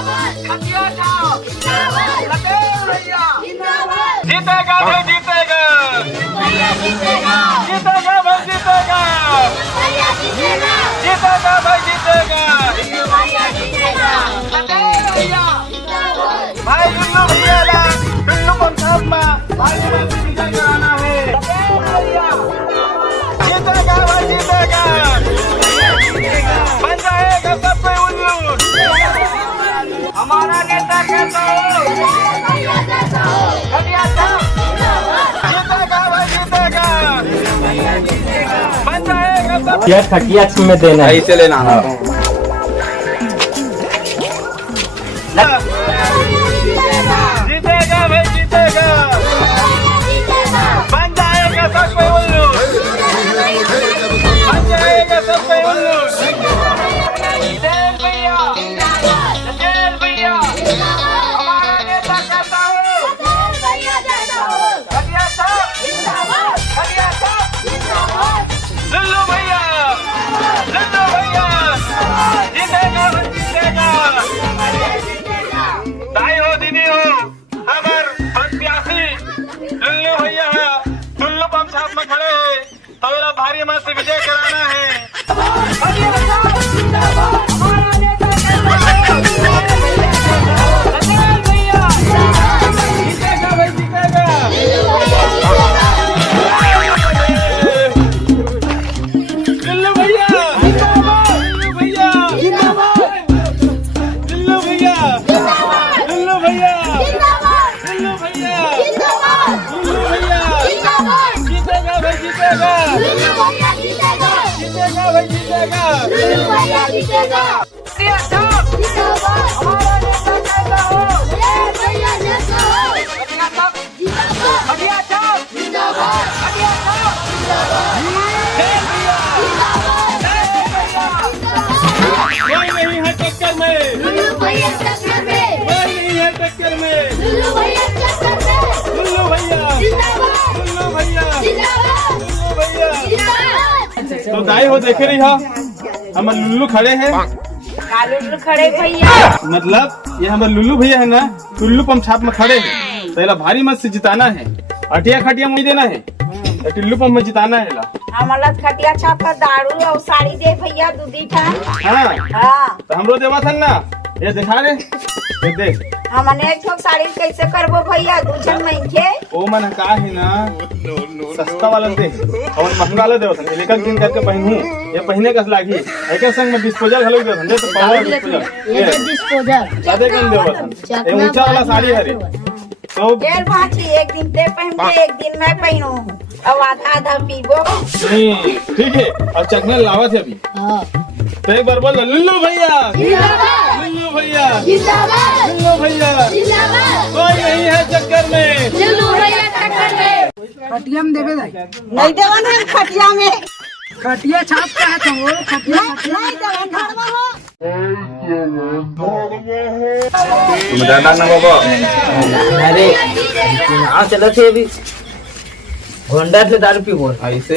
खटिया छाप लतेश भैया जीतेगा भाई जीतेगा जीतेगा भाई जीतेगा जीतेगा भाई जीतेगा लतेश भैया भाई लुल्लू भैया लुल्लू पंचायत में भाई विजय कराना है लतेश भैया जीतेगा भाई जीतेगा बन जाएगा सब पे उल्लू हमारा नेता कहता है खटिया छाप जीतेगा भाई जीतेगा बन जाएगा सब यह खटिया में देना है इसे लेना है जीतेगा भाई जीतेगा बन जाएगा सब पे उल्लू बन जाएगा सब पे उल्लू लतेश भैया लतेश भैया हमारा नेता कहता है खटिया छाप खटिया छाप लुल्लू भैया जीतेगा भाई जीतेगा दाई हो दीदी हो अगर प्रत्याशी लुल्लू भैया लुल्लू पंप साहब में खड़े हैं तो मेरा भारी मत से विजय कराना है हमारा नेता लतेश भैया जीतेगा भाई जीतेगा लुल्लू भैया लुल्लू भैया लुल्लू भैया लुल्लू भैया लुल्लू भैया लुल्लू भैया जीतेगा भाई जीतेगा जीतेगा भाई जीतेगा खटिया छाप हमारा नेता कहता हो खटिया छाप खटिया छाप खटिया छाप जय भैया जय भैया कोई नहीं है टक्कर में कोई नहीं है टक्कर में लुल्लू भैया लुल्लू भैया लुल्लू भैया तो दाई हो देखे रही हो हम लुल्लू खड़े हैं लुल्लू खड़े भैया मतलब ये हमारे लुल्लू भैया है ना टुल्लू पंप छाप में खड़े हैं पहला भारी मत से जिताना है अटिया खटिया मुझे देना है टुल्लू पंप में जिताना है ला हमारा खटिया छाप का दारू और साड़ी दे भैया दूधी ठान हाँ हाँ तो हमरो देवा था ना ये दिखा रे ये देख हमने एक ठोक साड़ी कैसे करबो भैया दूसर महंगे ओ मन का है ना सस्ता वाला दे और महंगा वाला देवा था एक दिन करके पहनूं ये पहने का लागी एक संग में डिस्पोजल हलो दे धंधे तो पावर डिस्पोजल ये डिस्पोजल ज्यादा कम देवा था ये ऊंचा वाला साड़ी है रे तो डेढ़ भाची एक दिन ते पहनते एक दिन मैं पहनू और आधा आधा पीबो नहीं ठीक है और चखने लावा थे अभी हाँ तो एक बार बोल लुल्लू भैया लुल्लू भैया लुल्लू भैया कोई नहीं है चक्कर में खटिया में देवे दाई नहीं देवन हम खटिया में खटिया छाप का है तो वो खटिया नहीं देवन घरवा हो तुम दादा ना बाबा अरे हाँ चलो थे अभी होंडा से दारू पी बोल ऐसे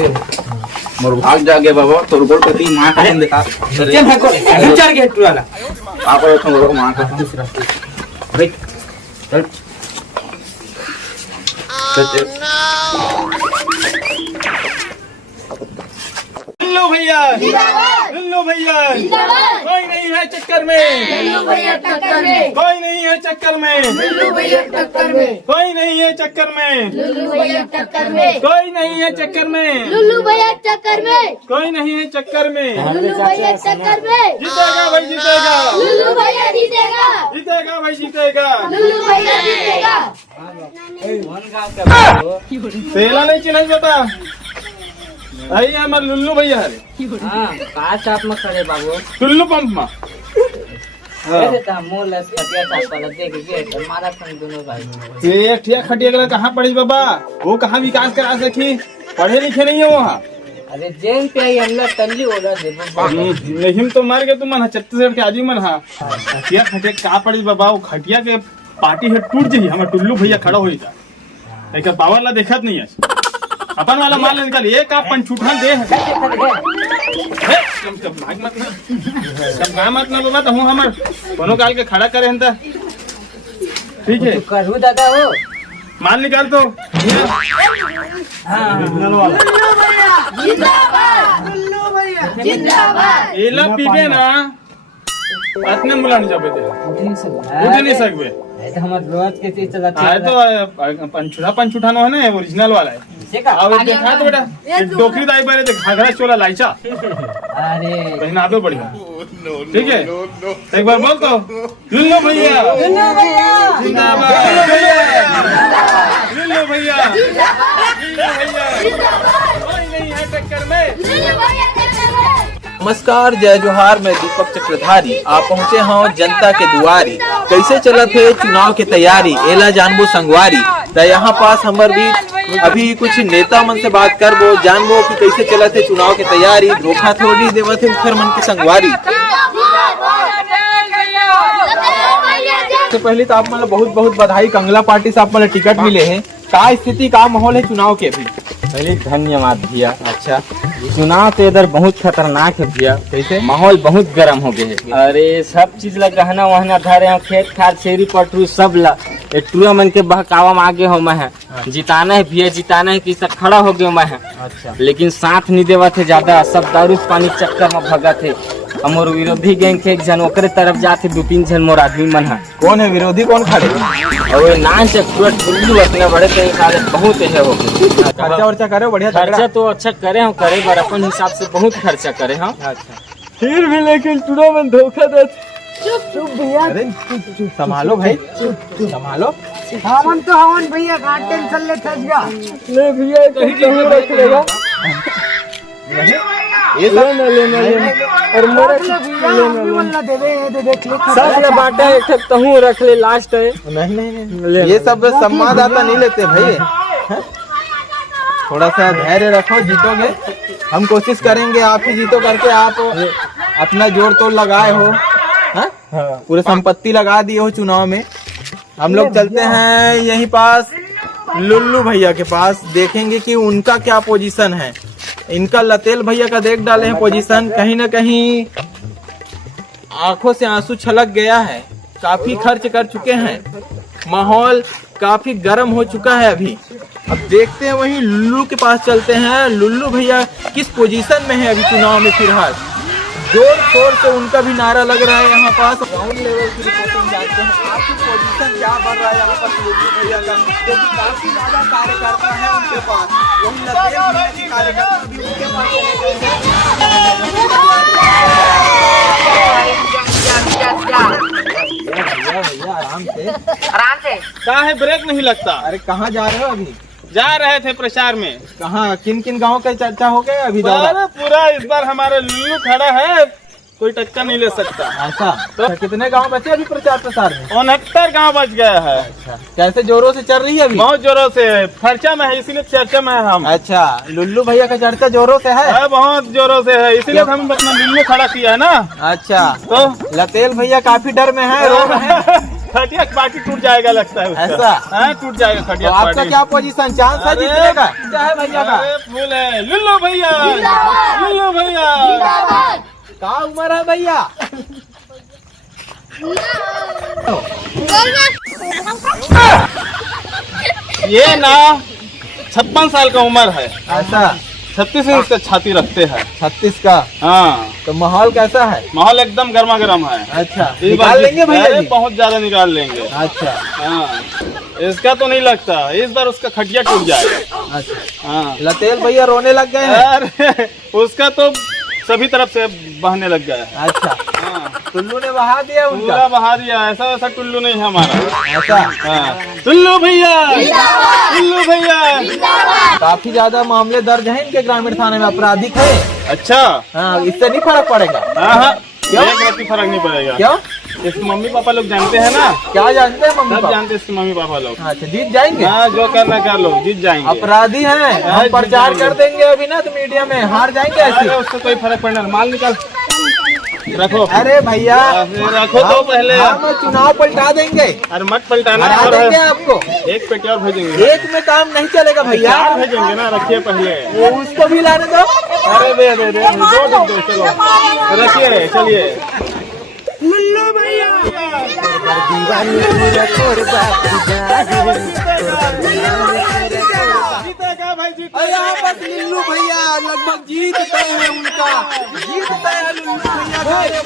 मोर भाग जागे बाबा तोर गोल कति मां का देखा सत्य भागो विचार के हेतु वाला आप और तुम लोग मां का भाई चल लुल्लू भैया लुल्लू भैया कोई नहीं है चक्कर में कोई नहीं है चक्कर में कोई नहीं है चक्कर में कोई नहीं है चक्कर में कोई नहीं है चक्कर में जीतेगा भाई जीतेगा जीतेगा भाई जीतेगा पहला नहीं चिन्ह बता आई हमारे लुल्लू भैया है हाँ कहाँ छाप में खड़े बाबू टुल्लू पंप में एक ठिया खटिया गला कहाँ पड़ी बाबा वो कहाँ विकास करा सकी पढ़े लिखे नहीं है वहाँ अरे जेन पे आई हमला तल्ली ओला दे नहीं तो मार के तुम मन छत्तीसगढ़ के आदमी मन हा खटिया खटिया का पड़ी बाबा वो खटिया के पार्टी है टूट जाही हमारे टुल्लू भैया खड़ा हो जा एक पावर ला देखत नहीं है अपन वाला माल निकाल एक आप पंचूठा दे कम भाग मत ना, कम भाग मत ना बाबा, तो हूँ हमर कोनो काल के खड़ा करे हंता। ठीक है, करू दादा हो। माल निकाल तो। ये लोग पीबे ना, अतने मुलान जाबे थे, उठ नहीं सकबे। तो हमार रोज के चीज चला आए तो पंच उठाना है ना, ओरिजिनल वाला है। अब देखा तो बेटा, डोकरी दाई पहले देख, घाघरा चोला लाइचा अरे पहनावे बढ़िया। ठीक है, एक बार बोल तो, लुल्लू भैया जिंदाबाद, लुल्लू भैया, लुल्लू भैया, कोई नहीं है टक्कर में। नमस्कार, जय जोहार। मैं दीपक चक्रधारी आप पहुँचे हूँ जनता के दुआरी। कैसे चलत है चुनाव की तैयारी, एला जानबो संगवारी। तो यहाँ पास हमार भी अभी कुछ नेता मन से बात करबो, जानबो कि कैसे चलत है चुनाव की तैयारी। धोखा थोड़ी देवत है उखर मन की संगवारी। सबसे पहले तो आप मतलब बहुत बहुत बधाई, कंगला पार्टी से आप मतलब टिकट मिले हैं। का स्थिति का माहौल है चुनाव के अभी? पहले धन्यवाद भैया। अच्छा, चुनाव तो इधर बहुत खतरनाक है भैया। कैसे? माहौल बहुत गर्म हो गए है। अरे सब चीज ला गहना वहना धरे हैं, खेत खाद शेरी पटरू सब ला टूरा मन के बहकावा में आगे हो मैं है। जिताना है भैया, जिताना है कि सब खड़ा हो गया मैं है। अच्छा, लेकिन साथ नहीं देवा थे ज्यादा, सब दारू पानी चक्कर में भगा थे। हमर विरोधी गैंग के एक जन ओकरे तरफ जाते, 2-3 जन मोर आदमी मन है। कौन है विरोधी, कौन खड़े? और नान से पूरा ठुल्लू अपने बड़े कहीं सारे बहुत है हो गए। खर्चा वर्चा करे बढ़िया खर्चा तो अच्छा करे हम, करे बार अपन हिसाब से बहुत खर्चा करे हम। अच्छा, फिर भी लेकिन टूरा में धोखा दे। चुप भैया, अरे संभालो भाई, संभालो। हवन तो हवन भैया, का टेंशन ले थक गया। ले भैया कहीं कहीं रख लेगा। ये सब और मोरा सब ले बांटा एक ठक तहूँ रख ले, लास्ट है। नहीं नहीं नहीं, ये सब संवाददाता नहीं लेते भाई। हैं? थोड़ा सा धैर्य रखो, जीतोगे। हम कोशिश करेंगे आप ही जीतो करके। आप अपना जोर तोड़ लगाए हो, हैं? पूरे संपत्ति लगा दिए हो चुनाव में। हम लोग चलते हैं यहीं पास लुल्लू भैया के पास, देखेंगे कि उनका क्या पोजीशन है। इनका लतेल भैया का देख डाले हैं पोजीशन, कहीं ना कहीं आंखों से आंसू छलक गया है। काफी खर्च कर चुके हैं, माहौल काफी गर्म हो चुका है अभी। अब देखते हैं वहीं लुल्लू के पास चलते हैं। लुल्लू भैया किस पोजीशन में है अभी चुनाव में फिलहाल? जोर शोर से उनका भी नारा लग रहा है यहाँ पास। ग्राउंड लेवल की रिपोर्टिंग जानते हैं, आपकी पोजीशन क्या बन रहा है यहाँ पर लुल्लू भैया का? क्योंकि काफी ज्यादा कार्यकर्ता है उनके पास, वही लतेल भैया के कार्यकर्ता भी उनके भैया आराम से। आराम से। क्या है, ब्रेक नहीं लगता। अरे कहाँ जा रहे हो अभी? जा रहे थे प्रचार में। कहाँ, किन किन गाँव का चर्चा हो गया अभी? दौरा अरे पूरा इस बार हमारा लुल्लू खड़ा है, कोई टक्कर नहीं ले सकता। ऐसा तो कितने गांव बचे अभी प्रचार प्रसार में? 69 गांव बच गया है। अच्छा, कैसे जोरों से चल रही है अभी? बहुत जोरों से चर्चा में है, इसीलिए चर्चा में है हम। अच्छा, लुल्लू भैया का चर्चा जोरों से है? बहुत जोरों से है, इसीलिए हम अपना लुल्लू खड़ा किया है ना। अच्छा, तो लतेल भैया काफी डर में है, रो रहे हैं। खटिया पार्टी टूट जाएगा लगता है उसका। ऐसा? हाँ, टूट जाएगा तो खटिया आपका पार्टी। क्या पोजीशन, चांस है अरे, जीतने का? क्या है भैया का? अरे फूल है, लुल्लू भैया, लुल्लू भैया। क्या उम्र है भैया? ये ना 56 साल का उम्र है। ऐसा? 36 इंच का छाती रखते हैं। 36 का? हाँ, तो माहौल कैसा है? माहौल एकदम गर्मा गर्म है। अच्छा, इस निकाल बार लेंगे भैया अरे जी? बहुत ज्यादा निकाल लेंगे। अच्छा हाँ, इसका तो नहीं लगता, इस बार उसका खटिया टूट जाएगा। अच्छा, हाँ, लतेल भैया रोने लग गए हैं? अरे उसका तो सभी तरफ से बहने लग गया है। अच्छा, हाँ, टुल्लू ने बहा दिया उनका? पूरा बहा दिया, ऐसा वैसा टुल्लू नहीं है हमारा। ऐसा? हाँ, टुल्लू भैया, टुल्लू भैया। काफी ज्यादा मामले दर्ज हैं इनके ग्रामीण थाने में, आपराधिक है। अच्छा, हाँ, इससे नहीं फर्क पड़ेगा? हाँ हाँ, एक रत्ती फर्क नहीं पड़ेगा। क्यों? इसके मम्मी पापा लोग जानते हैं ना, क्या जानते हैं मम्मी सब पापा? जानते हैं इसके मम्मी पापा लोग। अच्छा, जीत जाएंगे? हाँ, जो करना कर लो, जीत जाएंगे। अपराधी हैं, हम जीत प्रचार जाएंगे। कर देंगे अभी ना तो मीडिया में, हार जाएंगे अरे ऐसे। उससे कोई फर्क पड़ना, माल निकाल। रखो। अरे भैया रखो तो पहले। हम चुनाव पलटा देंगे, अरे मत पलटाना। हरा देंगे आपको। एक पेटी और भेजेंगे। एक में काम नहीं चलेगा भैया, चार भेजेंगे ना, रखिए पहले। उसको भी लाने दो। अरे दे दो चलो रखिए, चलिए। लुल्लू भैया जीतेगा भाई, जीतेगा। यहाँ बस लुल्लू भैया लगभग जीत गए हैं, उनका जीत गए हैं लुल्लू भैया।